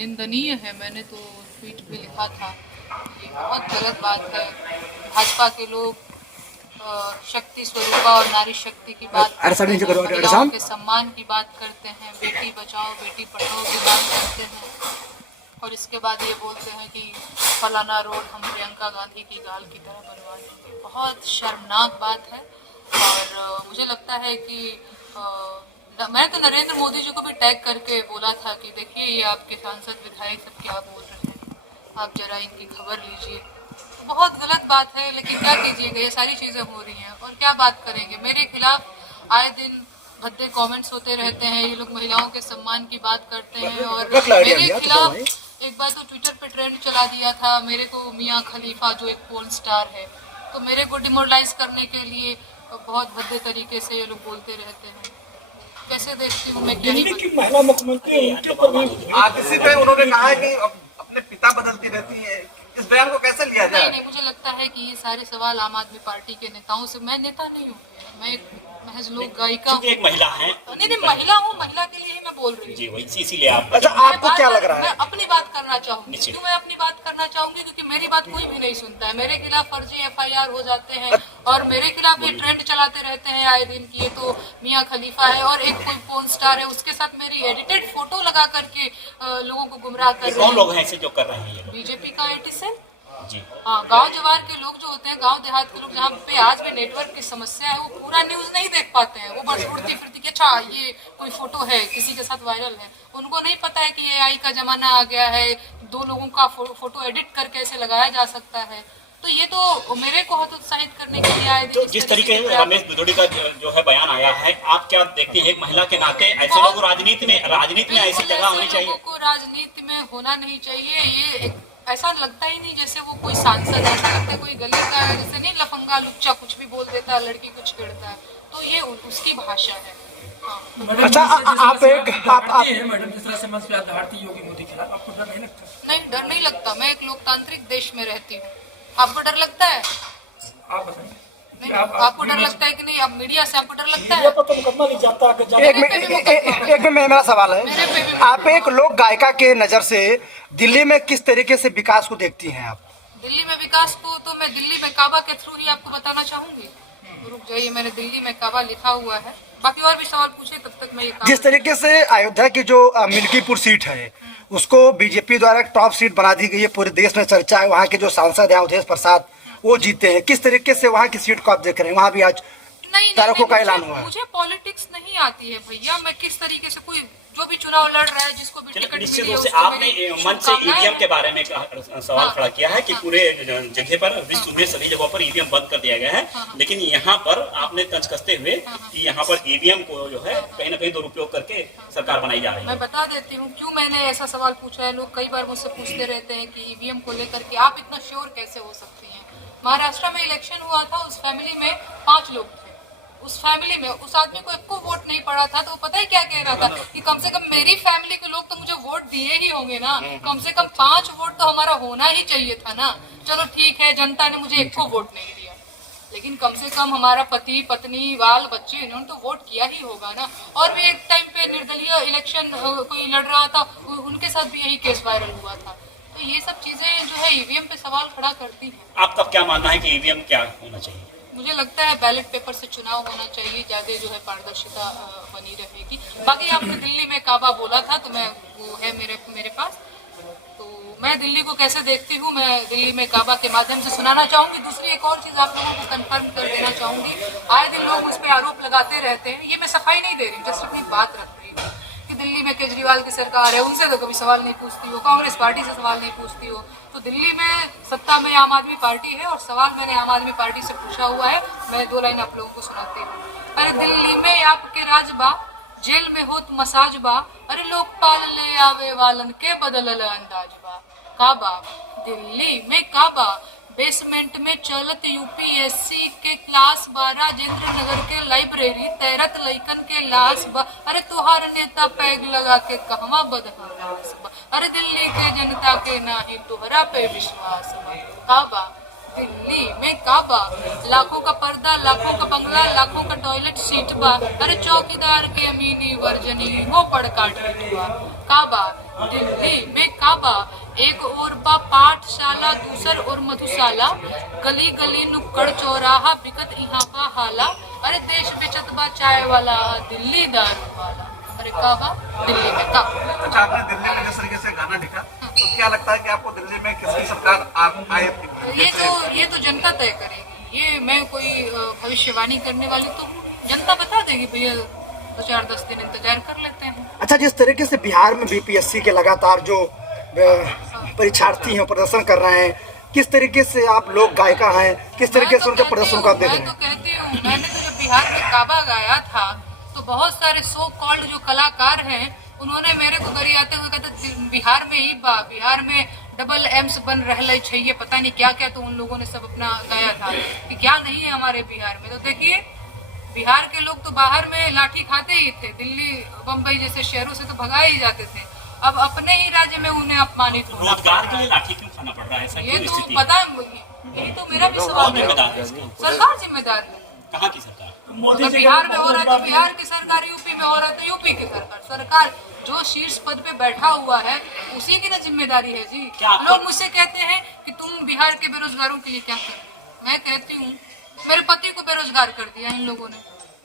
निंदनीय है। मैंने तो ट्वीट भी लिखा था, ये बहुत गलत बात है। भाजपा के लोग शक्ति स्वरूपा और नारी शक्ति की बात करते हैं, महिलाओं के सम्मान की बात करते हैं, बेटी बचाओ बेटी पढ़ाओ की बात करते हैं, और इसके बाद ये बोलते हैं कि फलाना रोड हम प्रियंका गांधी की गाल की तरह बनवा देंगे। बहुत शर्मनाक बात है। और मुझे लगता है कि मैं तो नरेंद्र मोदी जी को भी टैग करके बोला था कि देखिए ये आपके सांसद विधायक सब क्या बोल रहे हैं, आप जरा इनकी खबर लीजिए। बहुत गलत बात है, लेकिन क्या कीजिएगा, ये सारी चीजें हो रही हैं और क्या बात करेंगे। मेरे खिलाफ आए दिन भद्दे कमेंट्स होते रहते हैं, ये लोग महिलाओं के सम्मान की बात करते हैं। और मेरे खिलाफ एक बार तो ट्विटर पे ट्रेंड चला दिया था, मेरे को मियाँ खलीफा जो एक पोर्न स्टार है, तो मेरे को डिमोरलाइज करने के लिए बहुत भद्दे तरीके से ये लोग बोलते रहते हैं। कैसे देखती हूँ मैं, क्या ही महिला मुख्यमंत्री उनके ऊपर भी आरटीसी पे उन्होंने कहा है कि अपने पिता बदलती रहती है, इस बयान को कैसे लिया जाए? नहीं, मुझे लगता है कि ये सारे सवाल आम आदमी पार्टी के नेताओं से, मैं नेता नहीं हूँ, मैं एक महज लोक गायिका हूँ। एक महिला है। नहीं, महिला हूँ, महिला के लिए ही मैं बोल रही हूँ जी, वही इसीलिए आप। अच्छा, आपको क्या लग रहा है? मैं अपनी बात करना चाहूंगी। क्यों मैं अपनी बात करना चाहूंगी? क्योंकि मेरी बात कोई भी नहीं सुनता है। मेरे खिलाफ फर्जी FIR हो जाते हैं और मेरे खिलाफ ये ट्रेंड चलाते रहते हैं आए दिन की, ये तो मियाँ खलीफा है और एक कोई पोर्न स्टार है, उसके साथ मेरी एडिटेड फोटो लगा करके लोगों को गुमराह कर रहे हैं। कौन लोग हैं ऐसे जो कर रहे हैं? बीजेपी का 87। जी हाँ, गांव जवार के लोग जो होते हैं, गांव देहात के लोग, जहाँ पे आज भी नेटवर्क की समस्या है, वो पूरा न्यूज नहीं देख पाते हैं। वो बस उड़ती फिरती कि अच्छा ये कोई फोटो है किसी के साथ वायरल है, उनको नहीं पता है कि AI का जमाना आ गया है, दो लोगों का फोटो एडिट करके ऐसे लगाया जा सकता है। तो ये तो मेरे को हतोत्साहित करने के लिए आए। तो जिस तरीके से रमेश बिधोड़ी का जो है बयान आया है, आप क्या देखते हैं? एक महिला के नाते ऐसे लोग राजनीति में ऐसी जगह होनी चाहिए। लोगों को राजनीति में होना नहीं चाहिए। ये ऐसा लगता ही नहीं जैसे वो कोई सांसद है, ऐसा लगता है कोई गली का है, जैसे नहीं लफंगा लुच्चा कुछ भी बोल देता है, लड़की कुछ छेड़ता है, तो ये उसकी भाषा है। हाँ। अच्छा, आप मैडम जिस तरह से मंच पे आप भारतीय योगी मोदी के खिलाफ, आपको डर नहीं लगता? नहीं, डर नहीं लगता। मैं एक लोकतांत्रिक देश में रहती हूँ। आपको डर लगता है? आप बताइए। आपको डर लगता है कि नहीं? अब मीडिया से आपको डर लगता है? तो मुकदमा नहीं जाता। एक में मेरा सवाल है, आप एक लोक गायिका के नजर से दिल्ली में किस तरीके से विकास को देखती हैं आप? दिल्ली में विकास को तो मैं दिल्ली में काबा के थ्रू ही आपको बताना चाहूंगी। रुक जाइए, मैंने दिल्ली में काबा लिखा हुआ है, बाकी और भी सवाल पूछे तब तक मैं ये जिस तरीके से अयोध्या की जो मिल्कीपुर सीट है, उसको बीजेपी द्वारा टॉप सीट बना दी गई है, पूरे देश में चर्चा है। वहाँ के जो सांसद हैं अवधेश प्रसाद, वो जीते हैं। किस तरीके से वहाँ की सीट को आप देख रहे हैं? वहाँ भी आज तारकों का ऐलान हुआ है। मुझे पॉलिटिक्स नहीं आती है भैया। मैं किस तरीके से, कोई जो भी चुनाव लड़ रहा है, जिसको भी टिकट निश्चित मिली है, रूप से उसको आपने मेरी मंच से शुभकामनाएं। EVM के बारे में सवाल खड़ा किया है कि पूरे जगह पर विश्व में सभी जगहों पर EVM बंद कर दिया गया है, लेकिन यहाँ पर आपने तंज कसते हुए कि यहाँ पर EVM को जो है कहीं ना कहीं दुरुपयोग करके सरकार बनाई जा रही है। मैं बता देती हूँ क्यों मैंने ऐसा सवाल पूछा है। लोग कई बार मुझसे पूछते रहते हैं कि EVM को लेकर के आप इतना श्योर कैसे हो सकती हैं। महाराष्ट्र में इलेक्शन हुआ था, उस फैमिली में 5 लोग थे। उस फैमिली में उस आदमी को एक को वोट नहीं पड़ा था, तो पता है क्या कह रहा था कि कम से कम मेरी फैमिली के लोग तो मुझे वोट दिए ही होंगे ना, कम से कम 5 वोट तो हमारा होना ही चाहिए था ना। चलो ठीक है, जनता ने मुझे एक को वोट नहीं दिया, लेकिन कम से कम हमारा पति पत्नी बाल बच्चे इन्होंने तो वोट किया ही होगा ना। और भी एक टाइम पे निर्दलीय इलेक्शन कोई लड़ रहा था, उनके साथ भी यही केस वायरल हुआ था। तो ये सब चीजें जो है EVM पे सवाल खड़ा करती हैं। आपका क्या मानना है कि EVM क्या होना चाहिए? मुझे लगता है बैलेट पेपर से चुनाव होना चाहिए, ज्यादा जो है पारदर्शिता बनी रहेगी। बाकी आपने दिल्ली में काबा बोला था, तो मैं वो है मेरे पास, तो मैं दिल्ली को कैसे देखती हूँ, मैं दिल्ली में काबा के माध्यम से सुनाना चाहूंगी। दूसरी एक और चीज आप लोगों को कंफर्म कर देना चाहूंगी। आए दिन लोग उस पर आरोप लगाते रहते हैं, ये मैं सफाई नहीं दे रही हूँ, जस्ट अपनी बात रख रही हूँ कि दिल्ली में केजरीवाल की सरकार है, उनसे तो कभी सवाल नहीं पूछती हो, कांग्रेस पार्टी से सवाल नहीं पूछती हो। तो दिल्ली में सत्ता में आम आदमी पार्टी है और सवाल मैंने आम आदमी पार्टी से पूछा हुआ है। मैं 2 लाइन आप लोगों को सुनाती हूँ। अरे दिल्ली में आपके राजबा, जेल में होत मसाज बा, अरे लोकपाल ले आवे वालन के बदलल अंदाज बा। काबा दिल्ली में काबा, बेसमेंट में चलत UPSC के क्लास 12, राजेंद्र नगर के लाइब्रेरी, तैरत लइकन के लाश बा। अरे तुहार नेता पैग लगा के कहवा बदहवास बा, अरे दिल्ली के जनता के नाही तुहरा पे विश्वास बा। काबा दिल्ली में काबा, लाखों का पर्दा, लाखों का बंगला, लाखों का टॉयलेट सीट बा, अरे चौकीदार के अमीनी वर्जनी हो पड़ काट पिटवा। काबा दिल्ली में काबा, एक और बा पाठशाला, दूसर और मधुशाला, गली गली नुक्कड़ चौराहा बिकत यहाँ का हाला, अरे देश बेचत बा चाय वाला, दिल्ली दारू वाला। अरे काबा दिल्ली में काबा। अच्छा, आपने दिल्ली में जिस तरीके से गाना लिखा, तो क्या लगता है कि आपको दिल्ली में किसकी सरकार आए? ये तो जनता तय करेगी। ये मैं कोई भविष्यवाणी करने वाली तो जनता बता देगी भैया, 2-4-10 दिन इंतजार कर लेते हैं। अच्छा, जिस तरीके से बिहार में बीपीएससी के लगातार जो परीक्षार्थी हैं प्रदर्शन कर रहे हैं, किस तरीके से आप लोग गायिका हैं, किस तरीके से उनके प्रदर्शन को आप देख रहे हैं? मैं तो कहती हूँ, मैंने तो जब बिहार में काबा गाया था तो बहुत सारे सो कॉल्ड जो कलाकार हैं उन्होंने मेरे को गरियाते हुए कहते बिहार में ही बा, बिहार में डबल एम्स बन रहे चाहिए, पता नहीं क्या क्या, तो उन लोगों ने सब अपना गाया था कि क्या नहीं है हमारे बिहार में। तो देखिए, बिहार के लोग तो बाहर में लाठी खाते ही थे, दिल्ली बम्बई जैसे शहरों से तो भगाए ही जाते थे, अब अपने ही राज्य में उन्हें अपमानित होना रोजगार के लिए लाठी क्यों खाना पड़ रहा है? ऐसा ये क्यों तो स्थिति? पता है, यही तो मेरा भी सवाल है। जिम्मेदार है इसका? सरकार जिम्मेदार है। कहाँ की सरकार? अगर बिहार में हो रहा है तो बिहार की सरकार, यूपी में हो रहा है तो यूपी की सरकार। सरकार जो शीर्ष पद पे बैठा हुआ है उसी की ना जिम्मेदारी है जी। लोग मुझसे कहते हैं कि तुम बिहार के बेरोजगारों के लिए क्या कर रहे हो? मैं कहती हूँ, मेरे पति को बेरोजगार कर दिया इन लोगों ने,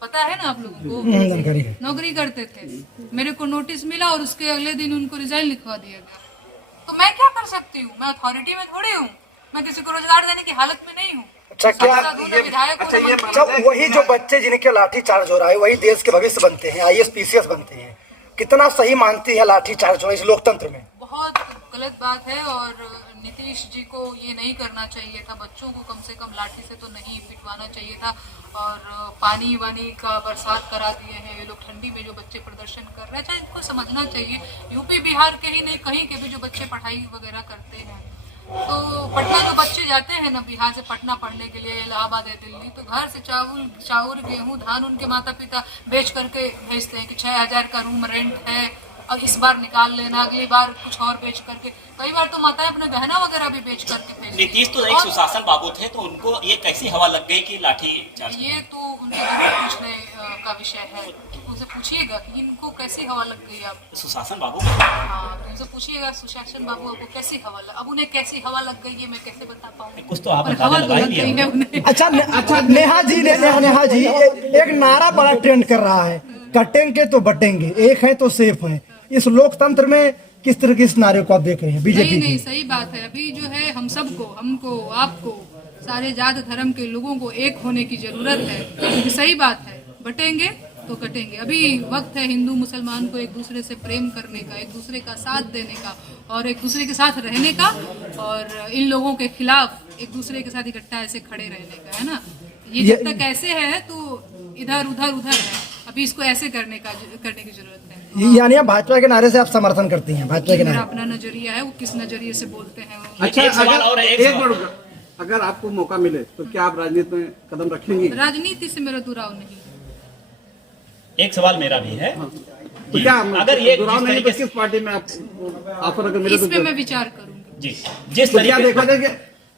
पता है ना आप लोगों को। नौकरी करते थे, मेरे को नोटिस मिला और उसके अगले दिन उनको रिजाइन लिखवा दिया गया। तो मैं क्या कर सकती हूँ? मैं अथॉरिटी में थोड़ी हूँ, मैं किसी को रोजगार देने की हालत में नहीं हूँ। अच्छा, क्या विधायक अच्छा, वही जो बच्चे जिनके लाठी चार्ज हो रहा है वही देश के भविष्य बनते हैं, आईएएस पीसीएस बनते हैं, कितना सही मानती है लाठी चार्ज होना इस लोकतंत्र में? बहुत गलत बात है और नीतीश जी को ये नहीं करना चाहिए था। बच्चों को कम से कम लाठी से तो नहीं पिटवाना चाहिए था। और पानी वानी का बरसात करा दिए हैं ये लोग ठंडी में, जो बच्चे प्रदर्शन कर रहे हैं। चाहे इनको समझना चाहिए, यूपी बिहार के ही नहीं कहीं के भी जो बच्चे पढ़ाई वगैरह करते हैं, तो पटना तो बच्चे जाते हैं ना बिहार से पटना पढ़ने के लिए, इलाहाबाद है, दिल्ली, तो घर से चावल गेहूं धान उनके माता पिता बेच करके भेजते हैं कि 6,000 का रूम रेंट है, अब इस बार निकाल लेना, अगली बार कुछ और बेच करके। कई बार तो माताएं अपने गहना वगैरह भी बेच करके भेजती हैं। नीतीश तो एक सुशासन बाबू थे, तो उनको ये कैसी हवा लग गई कि लाठी चार्ज? ये तो उनसे पूछने का विषय है, उनसे पूछिएगा कि इनको कैसी हवा लग गई। आप सुशासन बाबू? हाँ, तो उनसे पूछिएगा सुशासन बाबू आपको कैसी हवा लग, अब उन्हें कैसी हवा लग गई है मैं कैसे बता पाऊँ? कुछ तो आप हवा तो लग गई है उन्हें। अच्छा, नेहा जी एक नारा बड़ा ट्रेंड कर रहा है, कटेंगे तो बटेंगे, एक है तो सेफ है। इस लोकतंत्र में किस तरह के इस नारे को आप देख रहे हैं बीजेपी? नहीं, सही बात है। अभी जो है हम सबको, हमको, आपको, सारे जात धर्म के लोगों को एक होने की जरूरत है। तो सही बात है, बटेंगे तो कटेंगे। अभी वक्त है हिंदू मुसलमान को एक दूसरे से प्रेम करने का, एक दूसरे का साथ देने का और एक दूसरे के साथ रहने का, और इन लोगों के खिलाफ एक दूसरे के साथ इकट्ठा ऐसे खड़े रहने का, है ना। ये जब तक ऐसे है तो इधर उधर है, अभी इसको ऐसे करने की जरूरत है। यानी आप भाजपा के नारे से आप समर्थन करती हैं? भाजपा के नारे मेरा अपना नजरिया है, वो किस नजरिए से बोलते हैं वो। अच्छा, एक सवाल और है, एक सवाल। अगर आपको मौका मिले तो क्या आप राजनीति में कदम रखेंगी? राजनीति से मेरा दुराव नहीं। एक सवाल मेरा भी है, तो क्या अगर ये दुराव जिस नहीं तो तरीके से किस पार्टी में आप ऑफर अगर मिले इस तो पे मैं विचार करूंगी। जी, जिस तो क्या तरीके देखा जाए कि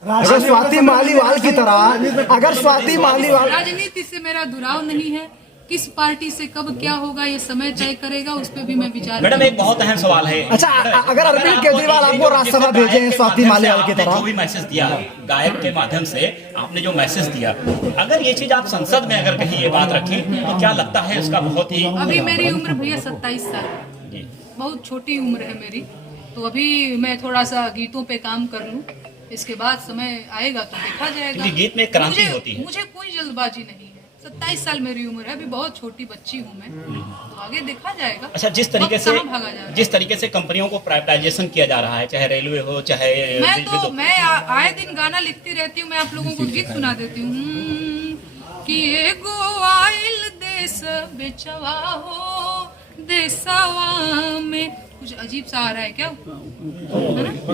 अगर स्वाति मालीवाल की तरह, अगर स्वाति मालीवाल राजनीति से मेरा दुराव नहीं है। किस पार्टी से कब क्या होगा ये समय तय करेगा, उस पर भी मैं विचार मैडम एक बहुत अहम सवाल है। अच्छा, अगर अरविंद केजरीवाल आपको राज्यसभा भेजे हैं स्वाति मालीवाल की तरह, जो भी मैसेज दिया गायक के माध्यम से आपने जो मैसेज दिया, अगर ये चीज आप संसद में अगर कहीं ये बात रखें तो क्या लगता है उसका बहुत ही? अभी मेरी उम्र भैया 27 साल है, बहुत छोटी उम्र है मेरी, तो अभी मैं थोड़ा सा गीतों पे काम कर लूं, इसके बाद समय आएगा तो देखा जाएगा। गीत में क्रांति होती है। मुझे कोई जल्दबाजी नहीं है, 27 साल मेरी उम्र है, अभी बहुत छोटी बच्ची हूँ मैं, तो आगे देखा जाएगा। अच्छा, जिस तरीके से कंपनियों को प्राइवेटाइजेशन किया जा रहा है, चाहे रेलवे हो चाहे मैं आए दिन गाना लिखती रहती हूँ। मैं आप लोगों को गीत सुना देती हूँ कि एगो आइल देश बेचवा हो, देशवा में कुछ अजीब सा आ रहा है क्या?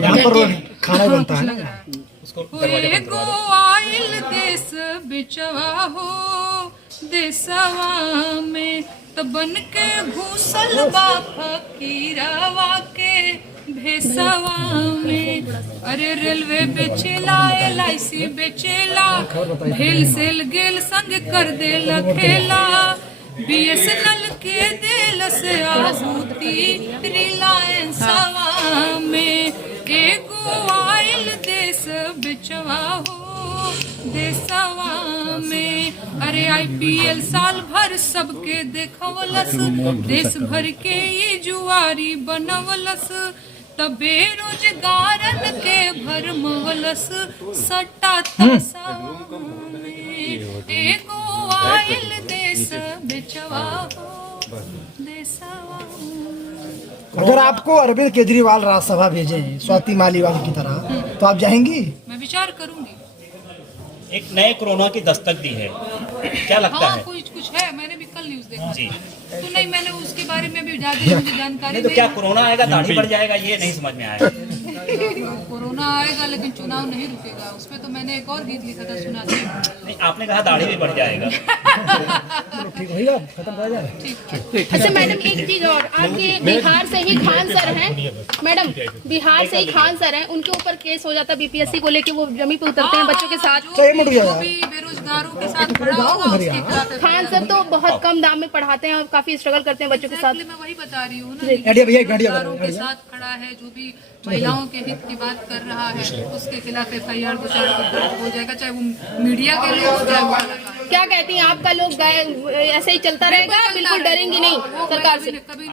यहाँ पर खाना बनता है लग रहा है। एगो आइल देश बेचवा हो, देशवा में तब बन के घुसल बा फकीरवा के भेसवा में। अरे रेलवे बेचेला, LIC बेचेला, भेल सेल गेल संग कर देला खेला। BSNL के देल से आहुति रिलायंसवा में। एगो आइल देश बिचवा हो देशवा में। अरे IPL साल भर सबके देखवलस, देश भर के ये जुआरी बनवलस। तब बेरोजगारन के भरमवलस सट्टा तसवा में। एगो आइल देश बिचवा हो देशवा में। अगर आपको अरविंद केजरीवाल राज्यसभा भेजे स्वाति मालीवाल की तरह तो आप जाएंगी? मैं विचार करूंगी। एक नए कोरोना की दस्तक दी है, क्या लगता हाँ, है? कुछ है, मैंने भी कल न्यूज देखा जी। तो नहीं, मैंने उसके बारे में भी ज्यादा मुझे जानकारी नहीं तो नहीं क्या है। कोरोना आएगा दाढ़ी बढ़ जाएगा, ये नहीं समझ में आया। कोरोना आएगा लेकिन चुनाव नहीं रुकेगा, उस पे तो मैंने एक और गीत लिखा था, सुना था। नहीं, आपने कहा दाढ़ी भी बढ़ जाएगा। ठीक होगा, खत्म कर जाए। अच्छा मैडम एक चीज और, आपके बिहार से ही खान सर हैं मैडम, बिहार से ही खान सर हैं, उनके ऊपर केस हो जाता BPSC को लेके, वो जमीन पे उतरते हैं बच्चों के साथ। जो भी बेरोजगारों के साथ खड़ा होगा उसके खिलाफ खान सर तो बहुत कम दाम में पढ़ाते हैं और काफी स्ट्रगल करते हैं बच्चों के साथ। मैं वही बता रही हूँ ना, भैया, बेरोजगारों के साथ खड़ा है, जो भी महिलाओं के हित की बात कर रहा है, उसके खिलाफ FIR 2-4 हो जाएगा, चाहे वो मीडिया के लोग, चाहे वो क्या कहती हैं आपका लोग ऐसे ही चलता रहेगा? बिल्कुल डरेंगे नहीं सरकार से? कभी